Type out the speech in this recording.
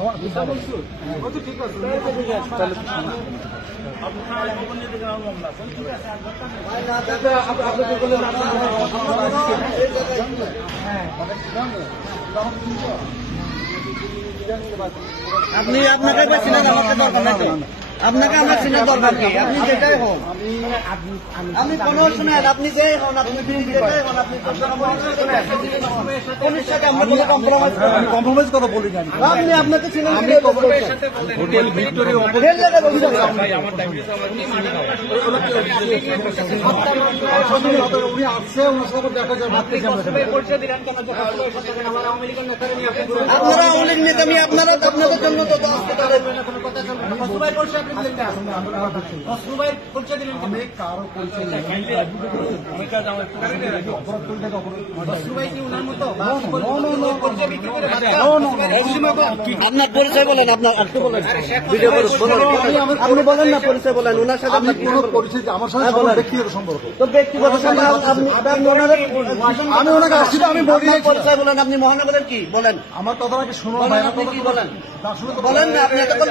ঠিক আছে আপনি আপনাকে চিনা আমাকে দরকার নাই তো, আপনাকে আমার চিনা দরকার কি? আপনি যেটাই হন, আপনি কোনো শুনেন, আপনি যেই হন, আপনি যেটাই হন, আপনি কম্প্রোমাইজ কথা বলি না। আপনি আপনাকে চিনা হোটেল ভিক্টোরি উনি আসছে, ওনার সাথে দেখা যায়। আপনারা অনেক নেতা নিয়ে আপনারা আপনাদের জন্য তো আমি কারো আপনার পরিচয় বলেন, আপনার একটু বলেন, ভিডিও আপনি বলেন না পরিচয় বলেন। ওনার সাথে আমি কোনো পরিচয়, আমার সাথে ব্যক্তিগত সম্পর্ক। তো ব্যক্তিগত আমি ওনাকে আসছি, আমি বলি পরিচয় বলেন। আপনি মহানগরের কি বলেন? আমার কথাটা কি শুনুন, আপনি কি বলেন? বলেন না আপনি এতক্ষণ